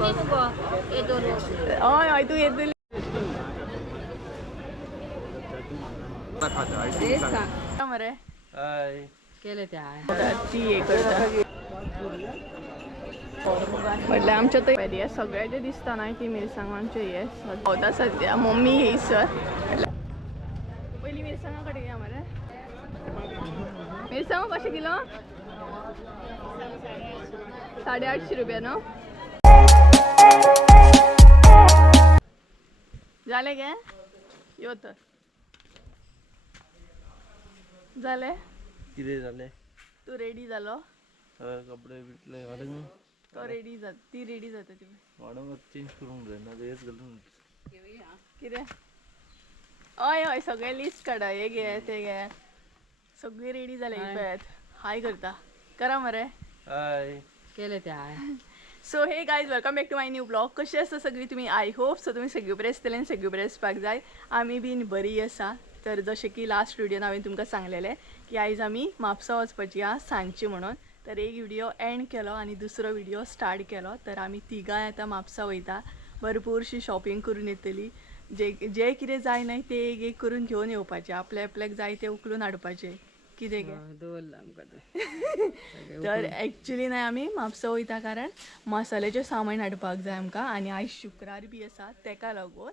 हय हय तूं येतली मरे केले ते आहे ती हे करता म्हटल्यार आमच्या थंय हे सगळें जें दिसता न्हय ती मिरसांगांचे हे पावता सद्या मम्मी येयसर पयलीं मिरसांगा कडेन या मरे मिरसांगो कशें किलो 850 रुपया न्हू जालें गे यो तर जालें कितें जालें तूं रेडी जालो कपडे बिटले घालून तो रेडी जाता ती रेडी जाता ती वाडोवंक चेंज करूंक जाय ना हेच घालून कितें हय हय सगळें लिस्ट काडा हे घे ते घे सगळी रेडी जाले पळयात हाय करता करा मरे हाय केले ते आहे so hey guys welcome back to my new blog कशी आसा सगळी तुमी आय होप सो तुमी सगळी बरें आसतलें आनी सगळी बरें आसपाक जाय आमी बीन बरी आसा तर जशें की लास्ट व्हिडिओन हांवें तुमकां सांगलेलें की आयज आमी म्हापसा वचपाची आहा सांजची म्हणून तर एक व्हिडिओ एंड केलो आनी दुसरो व्हिडिओ स्टार्ट केलो तर आमी तिगांय आतां म्हापसा वयता भरपूरशी शॉपिंग करून येतली जे कितें जाय न्हय ते एक एक करून घेवन येवपाचें आपल्या आपल्याक जाय तें उखलून हाडपाचें कितें गे दवरला आमकां तर एक्चुली न्हय आमी म्हापसा वयता कारण मसाल्याचें सामान हाडपाक जाय आमकां आनी आयज शुक्रार बी आसा तेका लागून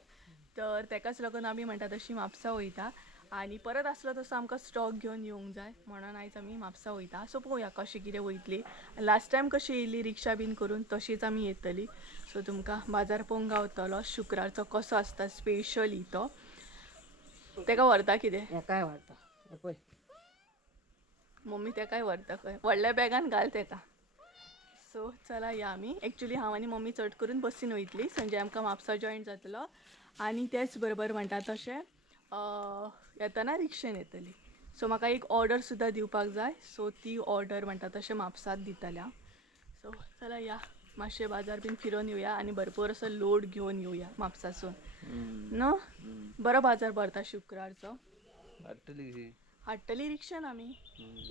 तर तेकाच लागून आमी म्हणटा तशी म्हापसा वयता आनी परत आसलो तसो आमकां स्टॉक घेवन येवंक जाय म्हणून आयज आमी म्हापसा वयता सो पळोवया कशी कितें वयतली लास्ट टायम कशी येयली रिक्षा बीन करून तशीच आमी येतली सो तुमकां बाजार पळोवंक गावतलो शुक्रारचो कसो आसता स्पेशली तो तेका व्हरता कितें काय वाटतं पळय मम्मी तेकाय व्हरता खंय व्हडल्या बॅगान घाल तेका सो चला या आमी एक्चुली हांव आनी मम्मी चड करून बसीन वयतली संजय आमकां म्हापसा जॉयन जातलो आनी तेच बरोबर म्हणटा तशें येतना रिक्षेन येतली सो म्हाका एक ऑर्डर सुद्दां दिवपाक जाय सो ती ऑर्डर म्हणटा तशें म्हापसात दितले हांव सो चला या मातशें बाजार बीन फिरोन येवया आनी भरपूर असो लोड घेवन येवया म्हापसासून न्हू बरो बाजार भरता शुक्रारचो हाडटली रिक्षान आमी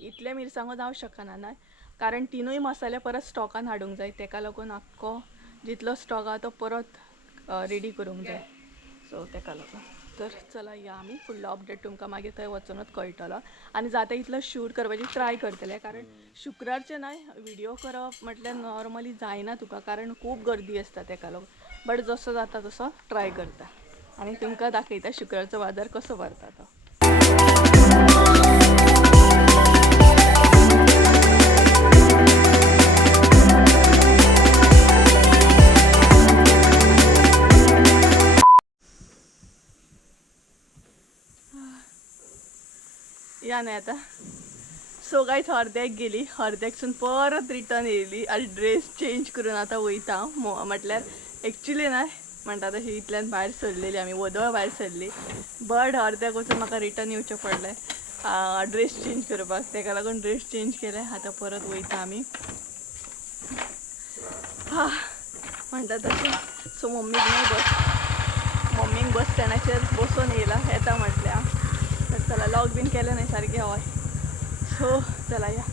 इतले मिरसांगो जावं शकना ना कारण तिनूय मसाले परत स्टॉकान हाडूंक जाय तेका लागून आख्खो जितलो स्टॉक आहा तो परत रेडी करूंक जाय सो तेका लागून तर चला या आमी फुडलो अपडेट तुमकां मागीर थंय वचूनच कळटलो आनी जाता इतलो शूट करपाची ट्राय करतले कारण शुक्रारचे न्हय व्हिडिओ करप म्हटल्यार नॉर्मली जायना तुका कारण खूब गर्दी आसता तेका लागून बट जसो जाता तसो ट्राय करता आनी तुमकां दाखयता शुक्रारचो बाजार कसो भरता तो या नाही आता सो गायज अर्द्याक गेली अर्द्याकसून परत रिटर्न येयली आनी ड्रेस चेंज करून आतां वयता म्हटल्यार एक्चुली ना म्हणटा तशी इतल्यान भायर सरलेली आमी वदळ भायर सरली बट अर्द्याक वचून म्हाका रिटर्न येवचें पडलें ड्रेस चेंज करपाक तेका लागून ड्रेस चेंज केले आतां परत वयता आमी म्हणटा तशें सो मम्मीक बस स्टँडाचेर बसून येयला येता म्हटल्या तर चला लॉग बीन केलें न्हय सारकें हय सो चला या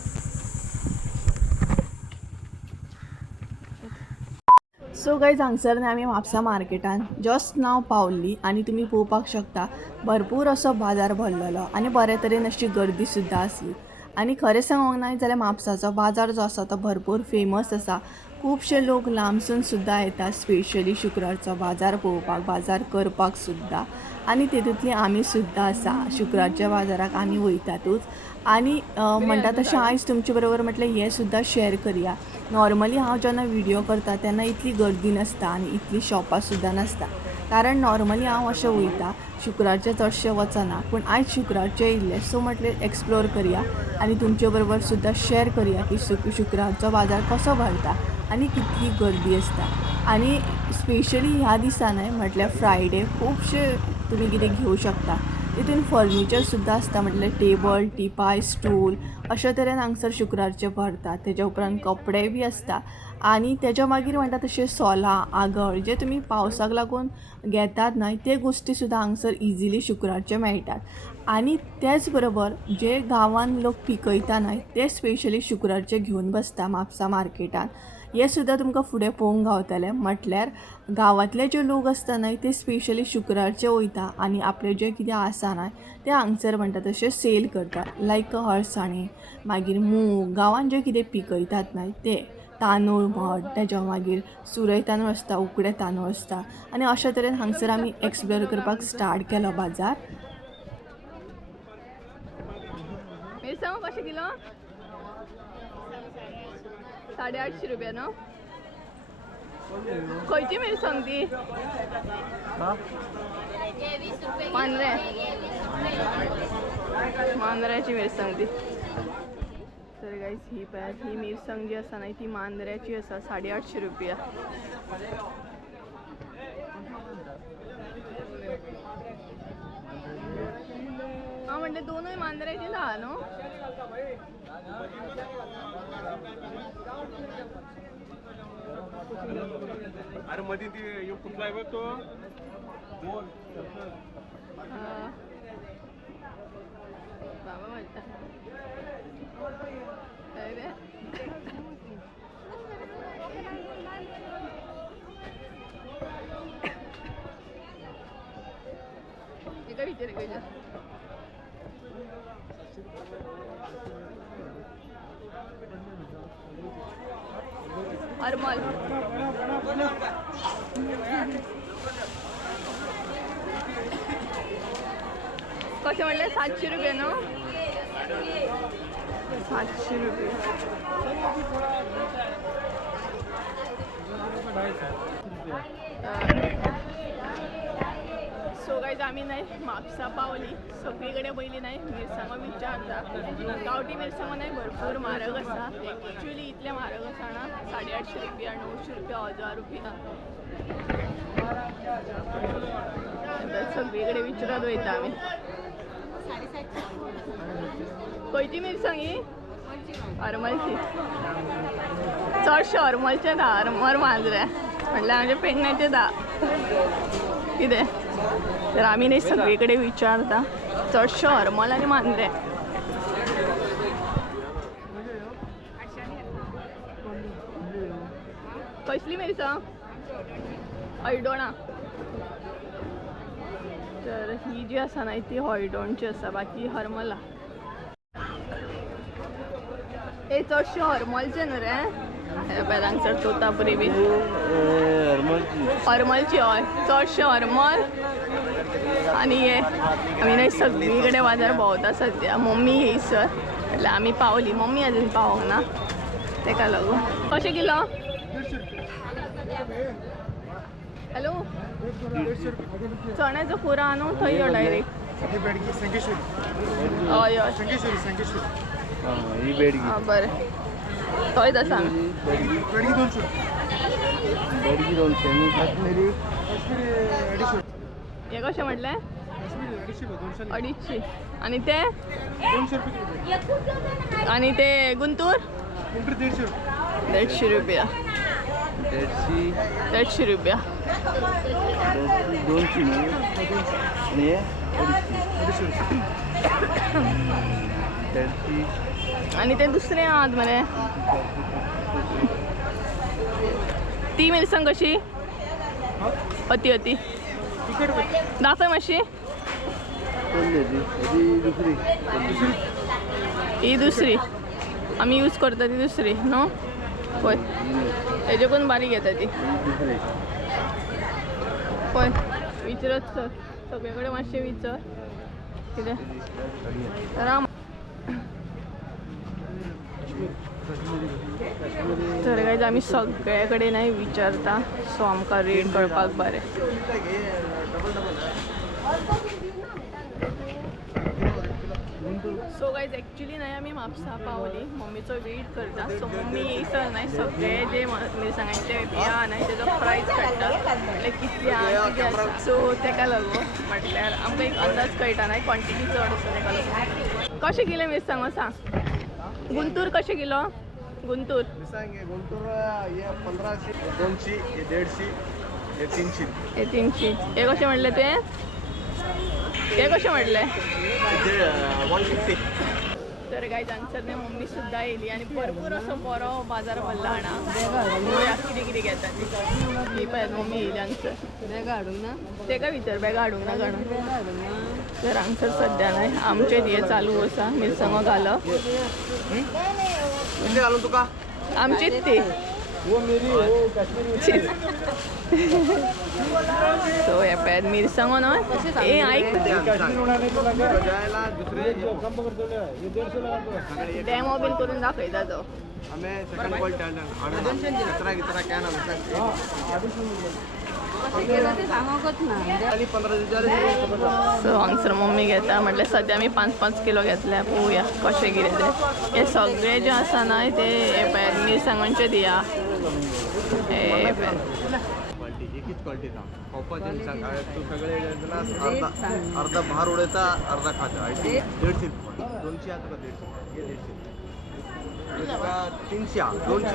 सो गायज हांगसर न्हय आमी म्हापसा मार्केटान जस्ट नाव पावल्ली आनी तुमी पळोवपाक शकता भरपूर असो बाजार भरलेलो आनी बरे तरेन अशी गर्दी सुद्दां आसली आनी खरें सांगूंक नाय जाल्यार म्हापसाचो बाजार जो आसा तो भरपूर फेमस आसा खुबशे लोक लांबसून सुद्दां येतात स्पेशली शुक्रारचो बाजार पळोवपाक बाजार करपाक सुद्दां आनी तेतूंतली आमी सुद्दां आसा शुक्रारच्या बाजाराक आमी वयतातूच आनी म्हणटा तशें आयज तुमचे बरोबर म्हटल्यार हें सुद्दां शेअर करया नॉर्मली हांव जेन्ना व्हिडिओ करता तेन्ना इतली गर्दी नासता आनी इतली शॉपां सुद्दां नासता कारण नॉर्मली हांव अशें वयता शुक्रारचे चडशें वचना पूण आयज शुक्रारचे येयल्ले सो म्हटल्यार एक्सप्लोर करया आनी तुमचे बरोबर सुद्दां शेअर करया की शुक्रारचो बाजार कसो भरता आनी कितली गर्दी आसता आनी स्पेशली ह्या दिसान म्हटल्यार फ्रायडे खुबशे तुमी कितें घेवं शकता तितून फर्निचर सुद्दां आसता म्हटल्यार टेबल टिपाय स्टूल अशे तरेन हांगसर शुक्रारचे भरतात तेज्या उपरांत कपडे बी आसता आनी तेज्या मागीर म्हणटा तशें सोलां आगळ जे तुमी पावसाक लागून घेतात न्हय ते गोश्टी सुद्दां हांगसर इजिली शुक्रारचे मेळटात आनी त्याच बरोबर जे गांवान लोक पिकयता न्हय ते स्पेशली शुक्रारचे घेवन बसता म्हापसा मार्केटान हे सुद्दां तुमकां फुडें पळोवंक गावतलें. म्हटल्यार गांवांतले जे लोक आसता न्हय ते स्पेशली शुक्रारचे वयता आनी आपले जे कितें आसा न्हय ते हांगसर म्हणटा तशें सेल करता. लायक हळसाणे, मागीर मूग, गांवांत जे कितें पिकयतात न्हय ते तांदूळ म्हण, तेज्या मागीर सुरय तांदूळ आसता, उकडे तांदूळ आसता आनी अशे तरेन हांगसर आमी एक्सप्लोर करपाक स्टार्ट केलो बाजार. मिरसांगो कशें किलो? 850 रुपया न्हू. खंयची मिरसांग ती? मांद्र्याची मिरसांग ती. तर गाईज ही पळयात, ही मिरसांग जी आसा न्हय ती मांद्र्याची आसा. 850 रुपया. हां म्हणले दोनूय मांद्र्याची धा न्हू. अरे मध्ये ती कुठला आहे बघ तो बाबा म्हणता विचार अरमल कसे म्हणले? 700 रुपये नो. 700 रुपये. सो गाईज आम्ही नाही म्हापसा पावली. सगळीकडे पयली नाही मिरसांगो विचारता. गावठी मिरसांगो नाही भरपूर म्हारग आसा. एक्चुअली इतले म्हारग आसा ना. 850 रुपया, 900 रुपया, 1000 रुपया. सगळीकडे विचारत वयता आम्ही. खंयची मिरसांग ही? हरमलची. चडशे हरमलचे धा. हरमल मांद्रे म्हटल्यार म्हणजे पेडण्याचे धा. कितें तर आम्ही नाही सगळीकडे विचारता. चडशे हरमल आनी मांद्रे. कसली मिरसांग? हळडोणा. तर ही जी आसा न्हय ती हळडोणची आसा, बाकी हरमला. हे चडशे हरमलचे न्हू रे. हे पळय हांगसर तोतापुरी बी. हरमलची हय. चडशे हरमल आनी हे आमी न्हय सगळीकडे बाजार भोंवता सद्या. मम्मी येयसर म्हटल्यार आमी पावली. मम्मी अजून पावोंक ना तेका लागून. कशें किलो? हॅलो चण्याचो खुरा न्हू थंय यो डायरेक्ट. हय हय हां बरें थंयच आसा आमी. हे कशें म्हटलें? 250. आनी ते? आनी ते गुंतूर? 150 रुपया. 150 रुपया. आणि ते दुसरे आहात मरे. ती मिरसांग कशी? अती अती दाखय मातशी. ही दुसरी आम्ही यूज करता ती दुसरी न्हू. पळय हेजेकून बारीक येता ती. पळय विचारत चल सगळ्याकडे मातशें विचार कितें राम. तर गायज आमी सगळे कडेन नाही विचारता सो आमकां रेट कळपाक बरें. सो गायज एक्चुअली नाही आमी म्हापसा पावली. मम्मीचो वेट करता. सो मम्मी येयसर नाही सगळे जे मिरसांगांचे बियां न्हय तेजो प्रायस काडटा म्हटल्यार कितले आहा कितें आसा. सो तेका लागून म्हटल्यार आमकां एक अंदाज कळटा न्हय क्वॉन्टिटी चड आसा तेका लागून. कशें किलो मिरसांगो सांग? गुंतूर कशें किलो? गुंतूर गुंतूर 1500, 200, 150, 300. हे 300. हे कशें म्हटलें तुवें? हे कशें म्हटलें? 150. तर काही जांगसरने मम्मी सुद्धा येयली आणि भरपूर असं बरो बाजार भरला हाणा कितें कितें घेता ती ही पळय मम्मी येयली हांगसर बॅग हाडूंक ना तेका भितर बॅग हाडूंक ना काणून बॅग हाडूंक ना तर हांगसर सद्या नाही आमचे हे चालू आसा मिरसांगो घालप किती घालून तुका आमचीच ती सो हे पळय मिरसांगो न्हय ए ऐक जायला दुसरे डेमो बीन करून दाखयता तो आम्ही सेकंड क्वालिटी कचरा गिचरा कॅन कशें केलं ते सांगोकच ना 15 दिवसाले सो हांगसर मम्मी घेता म्हटल्यार सद्या आमी 5-5 किलो घेतल्या पळोवया कशें कितें तें हे सगळे जे आसा न्हय ते हे पळय मिरसांगांचे दिया हे पळय क्वालिटी एकच क्वालिटी सांग पप्पाचे सांग तू सगळे अर्धा भार उडयता अर्धा खाता 150 200 आता 150 300 200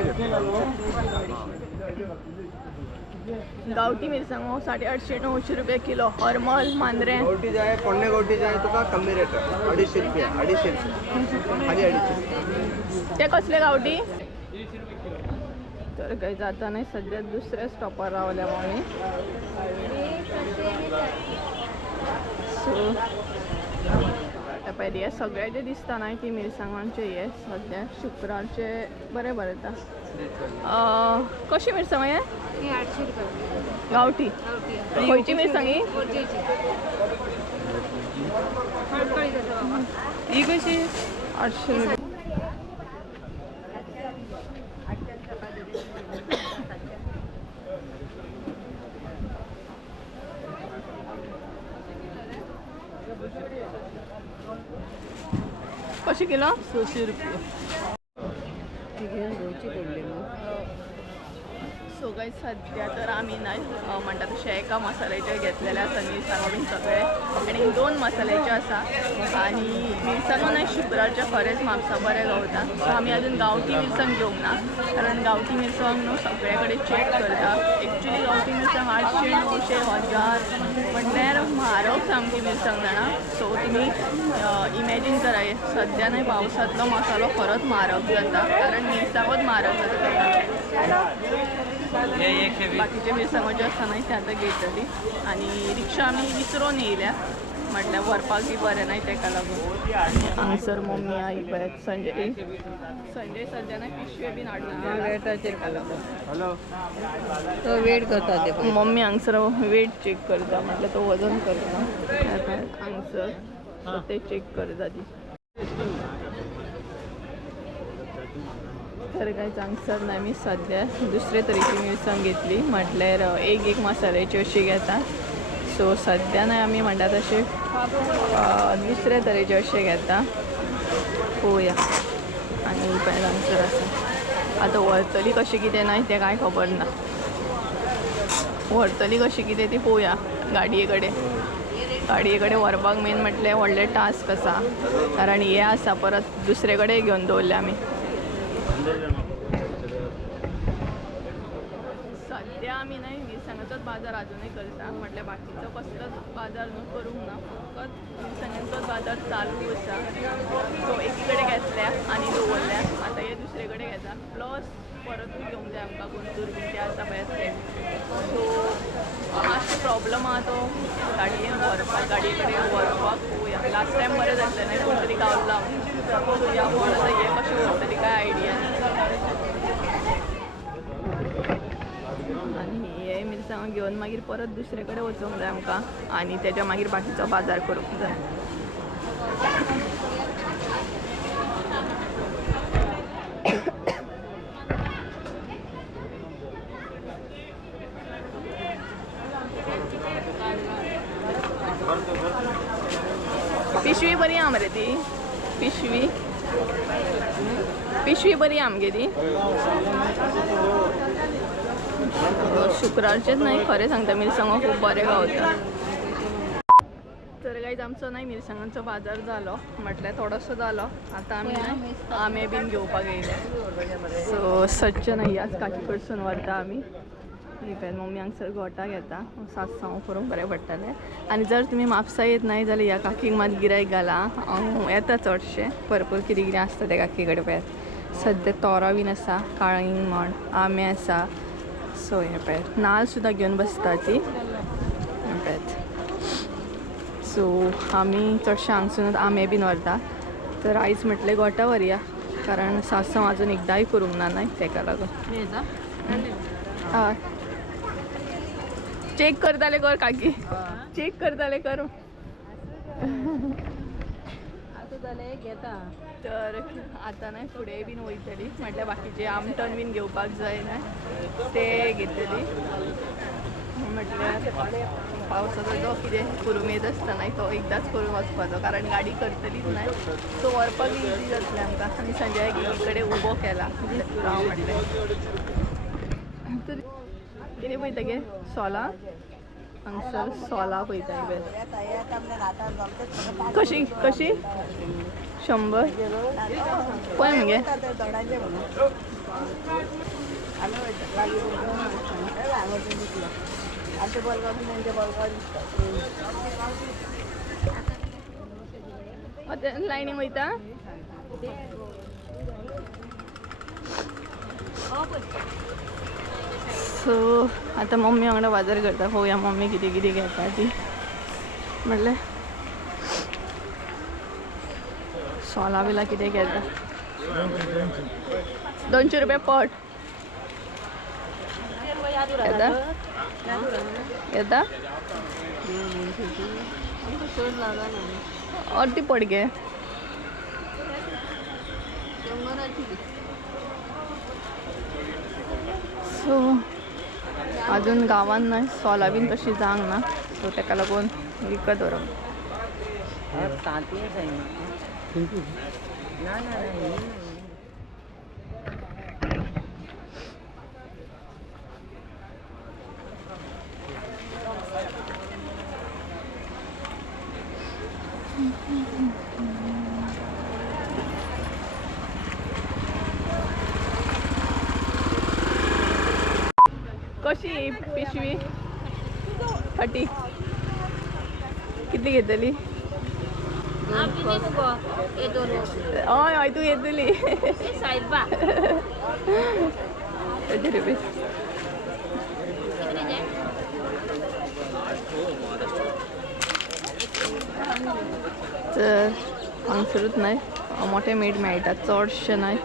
गावठी मिरसांगो 850-900 रुपये किलो हरमल मांद्रे गावठी जाय कोण्णे गावठी जाय तुका कमी रेट 250 रुपया 250 खाली 250 ते कसले गावठी तर काही जाता नाही सध्या दुसऱ्या स्टॉपार रावल्या आम्ही सो पळय हे सगळे जे दिसता न्हय ती मिरसांगांचे हे सध्या शुक्रारचे बरे भरता कशी मिरसांग हे 800 रुपये गावठी खंयची मिरसांग ही ही कशी 800 रुपये कशी किलो 600 रुपये ती घेऊन घ्यायची पडली मग सो गाईज सध्या तर आम्ही नाही म्हणटा तशें एका मसाल्याचे घेतलेले आसा मिरसांगो बीन सगळे आणि 2 मसाल्याचे आसा आणि मिरसांगो नाही शुक्रारचे खरेंच म्हापसा बरे गावता सो आमी अजून गावठी मिरसांग घेवंक ना कारण गावठी मिरसांग न्हू सगळे कडेन चॅक करता एक्चुली गावठी मिरसांग 800-900-1000 म्हटल्यार म्हारग सामकी मिरसांग जाणा सो तुमी इमॅजीन करा सध्या नाही पावसांतलो मसालो खरोच म्हारग जाता कारण मिरसांगोच म्हारग जाता बाकीचे मिरसांगो जे आसा न्हय ते आतां घेतली आणि रिक्षा आमी विसरून येयल्या म्हटल्यार व्हरपाक बी बरें न्हय तेका लागून आनी हांगसर मम्मी आई पळय संजय सध्या न्हय पिशवे बीन हाडून वेटाचेर तेका लागून हॅलो तो वेट करता ते मम्मी हांगसर वेट चेक करता म्हटल्यार तो वजन करता हांगसर ते चेक करता ती तर कांयच हांगसर ना मी सध्या दुसरे तरेची मिरसांग घेतली म्हटल्यार एक मसाल्याची अशी घेता सो सध्या नाही आमी म्हणटा तशें दुसरे तरेचे अशे घेता पळोवया आनी पळय हांगसर आसा आतां व्हरतली कशें कितें नाही तें कांय खबर ना व्हरतली कशी कितें ती पळोवया गाडये कडेन व्हरपाक मेन म्हटल्यार व्हडलें टास्क आसा कारण हे आसा परत दुसरे कडेन घेवन दवरले आमी सध्या आमी न्हय मिरसांगाचोच बाजार आजुनूय करता म्हटल्यार बाकीचो कसलोच बाजार न्हू करूंक ना फकत मिरसांगांचोच बाजार चालू आसा सो एकी कडेन घेतल्या आनी दवरल्या आतां हे दुसरे कडेन घेता प्लस परतूय घेवंक जाय आमकां गुंतूर बीन ते आसा पळय ते सो मातसो प्रॉब्लम आहा तो गाडये कडेन व्हरपाक पळोवया लास्ट टायम बरें जातलें न्हय कोण तरी गावला पळोवया कोण आतां हे कशें व्हरतली काय आयडिया आनी हे मिरसांगो घेवन मागीर परत दुसरे कडेन वचूंक जाय आमकां आनी तेच्या मागीर बाकीचो बाजार करूंक जाय पिशवी बरी आहा मरे ती पिशवी बरी आमगे ती शुक्रारचेच नाही खरें सांगता मिरसांगो खूब बरें गावता तर गायज आमचो नाही मिरसांगांचो बाजार जालो म्हटल्यार थोडोसो जालो आतां आमी आंबे बीन घेवपाक येयले सो सच्च नाही ह्याच काकी कडसून व्हरता आमी पळय मम्मी हांगसर गोटा घेता साससांव करूंक बरें पडटलें आनी जर तुमी म्हापसा येत नाही जाल्यार ह्या काकीक मात गिरायक घाला हांव येता चडशें भरपूर कितें कितें आसता त्या काकी कडेन पळयात सद्या तोरां बीन आसा काळींग म्हण आंबे आसा सो हें पळयात नाल्ल सुद्दां घेवन बसता ती पळयात सो आमी चडशे हांगसूनच आंबे बीन व्हरता तर आयज म्हटलें गोटा व्हरया कारण साससांव आजून एकदांय करूंक ना न्हय तेका लागून हय चेक करताले कर काकी चेक करताले कर घेता तर आता नाही फुडें बीन वयतली म्हटल्यार बाकीचे आमटन बीन घेवपाक जाय ना ते घेतली म्हटल्यार पावसाचो जो कितें करूंक येत आसता न्हय तो एकदांच करून वचपाचो कारण गाडी करतलीच न्हय सो व्हरपाक इजी जातलें आमकां आनी संजय कडेन उबो केला राव म्हटलें कितें पळयता गे सोलां हांगसर सोलां पळयता बे कशी कशी 100 पळय मगे लायनीक वयता सो आतां मम्मी वांगडा बाजार करता पळोवया मम्मी कितें कितें घेता ती म्हणल्यार सोलां बिलां कितें घेता 200 रुपया पट येता येता चड लागना अर्दी पड गे सो अजून गांवांत न्हय सोलां बीन तशी जावंक ना सो तेका लागून विकत व्हरप कशी पिशवी 30 कितली घेतली हय हय तू येतली 30 रुपीज तर हांगसरूच न्हय मोठे मीठ मेळटा चडशे न्हय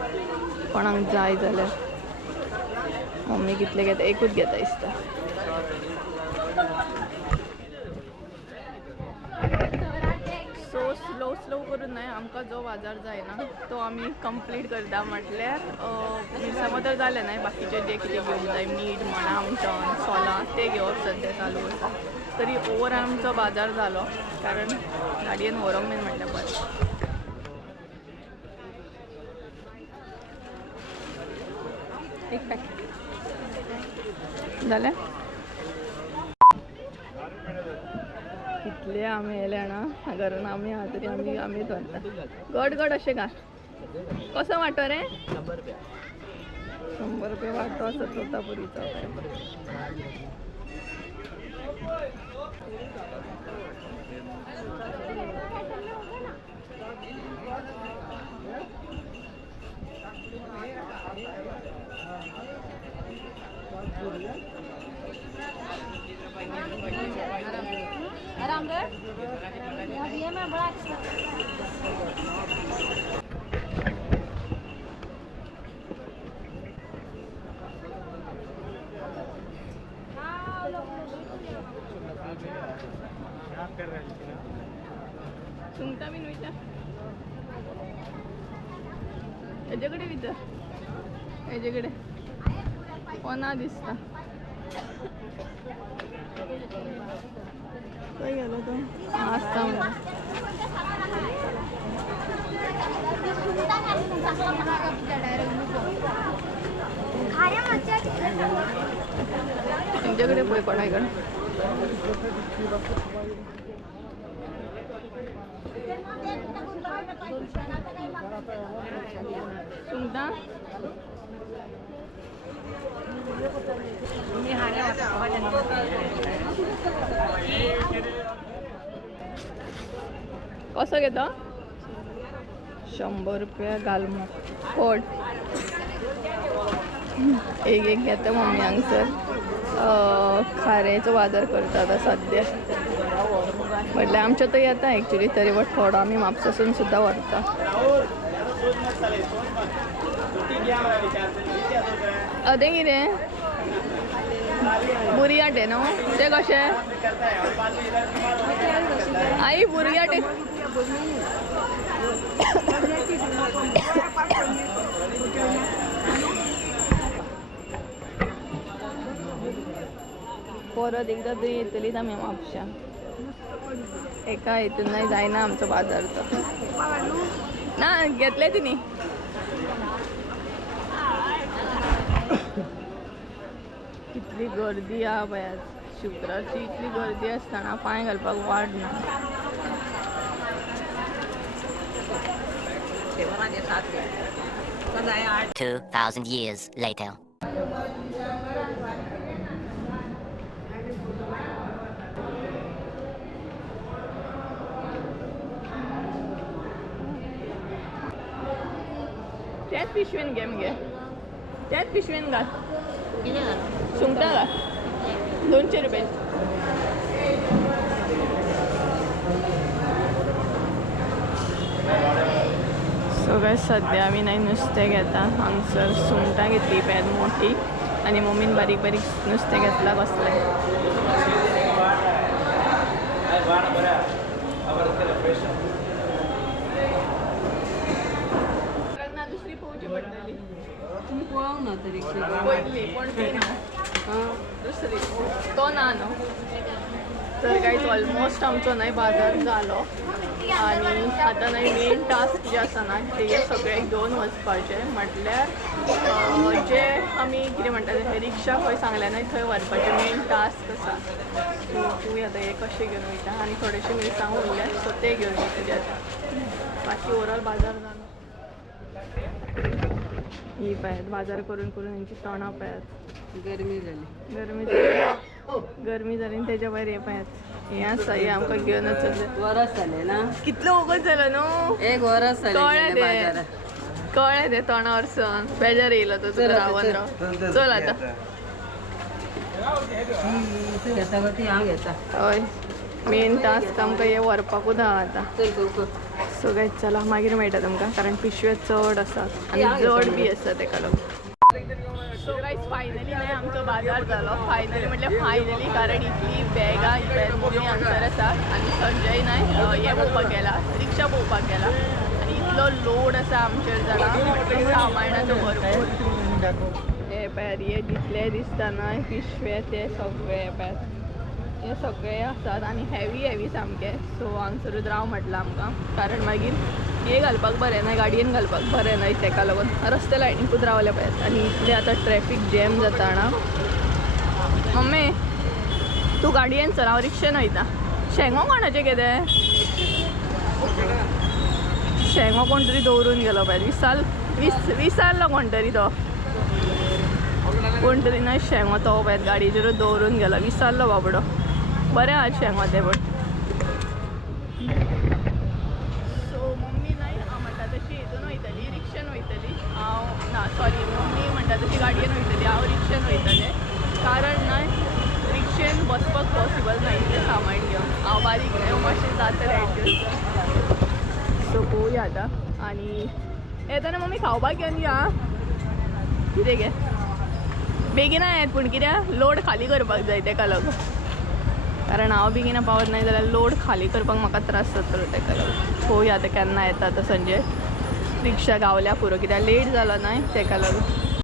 कोणाक जाय जाल्यार मम्मी कितले घेता एकूच घेता दिसता सो स्लो स्लो करून न्हय आमकां जो बाजार जाय ना तो आमी कंप्लीट करता म्हटल्यार मिरसांगो तर जालें न्हय बाकीचे जे कितें घेवंक जाय मीठ म्हणा आमटण सोलां ते घेवप सद्या चालू आसा तरी ओवर आमचो बाजार जालो कारण गाडयेन व्हरोंक बीन म्हटल्यार बरें एक पॅकेट जालें कितले आंबे येले ना घरान आमी आहा तरी आमी आमीच व्हरता गड गड अशें घाल कसो वांटो रे 100 रुपया वांटो आसा तोतापुरीचो सुंगटां बीन विचार हेजे कडेन विचार हेजे कडेन कोना दिसता खंय गेलो तो आसता तुमचे कडेन पळय कोणाय कडेन सुंगटां कसं घेता 100 रुपया घालमो पोट एक घेता मम्मी हांगसर खाऱ्याचो बाजार करता आतां सद्या म्हटल्यार आमच्या थंय येता एक्चुली तरी बट थोडो आमी म्हापसासून सुद्दां व्हरता अदें कितें बुरयाटे न्हू ते कशे आई बुरयाटे परत एकदा तरी येतलीच आमी म्हापशा एका हितून नाही जायना आमचो बाजार तो ना घेतले तिनी कितली गर्दी आहा पळय शुक्रारची इतली गर्दी आसतना पांय घालपाक वाट ना 2,000 years later. त्याच पिशवेन घे मगे त्याच पिशवेन घाल कितें घाल सुंगटां घाल 200 रुपया सो काय सद्या आमी नाही नुस्तें घेता हांगसर सुंगटां घेतली पॅन मोठी आनी मम्मीन बारीक बारीक नुस्तें घेतला कसलें दुसरी पोवची पडटली तुमी पळोवंक ना तरी पयली पण ती न्हू दुसरी तो ना न्हू तर कांयच ऑलमोस्ट आमचो न्हय बाजार जालो आनी आतां न्हय मेन टास्क जे आसा ना ते सगळे घेवन वचपाचे म्हटल्यार जे आमी कितें म्हणटा ते रिक्षा खंय सांगल्या न्हय थंय व्हरपाचें मेन टास्क आसा सो तूं आतां हे कशें घेवन वयता आनी थोडेशे मिरसांग उरल्या सो ते घेवन वयता आतां बाकी ओवरऑल बाजार जालो ही पळयात बाजार करून करून हेंची तोंडां पळयात गरमी जाली गरमी जाली आनी तेच्या भायर हे पळयात हें आसा हें आमकां घेवनच चललें वरस जालें ना कितलो वगत जालो न्हू एक वरस कळ्ळें जालें तें बाजारात कळ्ळें तें तोंडा वरसून बेजार येयलो तो तुका रावन राव चल आतां तूं घेता गो ती हांव घेता हय मेन टास्क आमकां हे व्हरपाकूच आहा आतां चल गो सो गायज चला मागीर मेळटा तुमकां कारण पिशव्यो चड आसात आनी जड बी आसा तेका लागून सो गायज फायनली न्हय आमचो बाजार जालो फायनली म्हटल्यार फायनली कारण इतली बॅगां मम्मी हांगसर आसा आनी संजय न्हय हे पळोवपाक गेला रिक्षा पळोवपाक गेला आनी इतलो लोड आसा आमचेर जाणा सामानाचो भरपूर हे पळयात हे जितले दिसता न्हय पिशवे ते सगळे पळयात हे सगळे आसात आनी हेवी सामके सो हांगसरूच राव म्हटलां आमकां कारण मागीर हे घालपाक बरें न्हय गाडयेन घालपाक बरें न्हय तेका लागून रस्ते लायनीकूच रावले पळयात आनी इतले आतां ट्रॅफीक जॅम जाता ना मम्मी तूं गाडयेन चल हांव रिक्षेन वयता शेंगो कोणाचें कितें शेंगो कोण तरी दवरून गेलो पळयात विसारलो कोण तरी तो कोण तरी न्हय शेंगो तो पळयात गाडयेचेरूच दवरून गेलो विसारलो बाबडो बरें आहा शेंगो ते बट सो मम्मी न्हय हांव म्हणटा तशी हितून वयतली रिक्षेन वयतली हांव ना सॉरी मम्मी म्हणटा तशी गाडयेन वयतली हांव रिक्षेन वयतलें कारण न्हय रिक्षेन बसपाक पॉसिबल ना इतलें सामान घेवन हांव बारीक न्हय मातशें जातलें एडजस्ट सो पळोवया आतां आनी येताना मम्मी खावपाक घेवन या कितें गे बेगिना येत पूण कित्याक लोड खाली करपाक जाय तेका लागून कारण हांव बेगिना पावत ना जाल्यार लोड खाली करपाक म्हाका त्रास जातलो तेका लागून पळोवया आतां केन्ना येता आतां संजय रिक्षा गावल्या पुरो कित्याक लेट जालो न्हय तेका लागून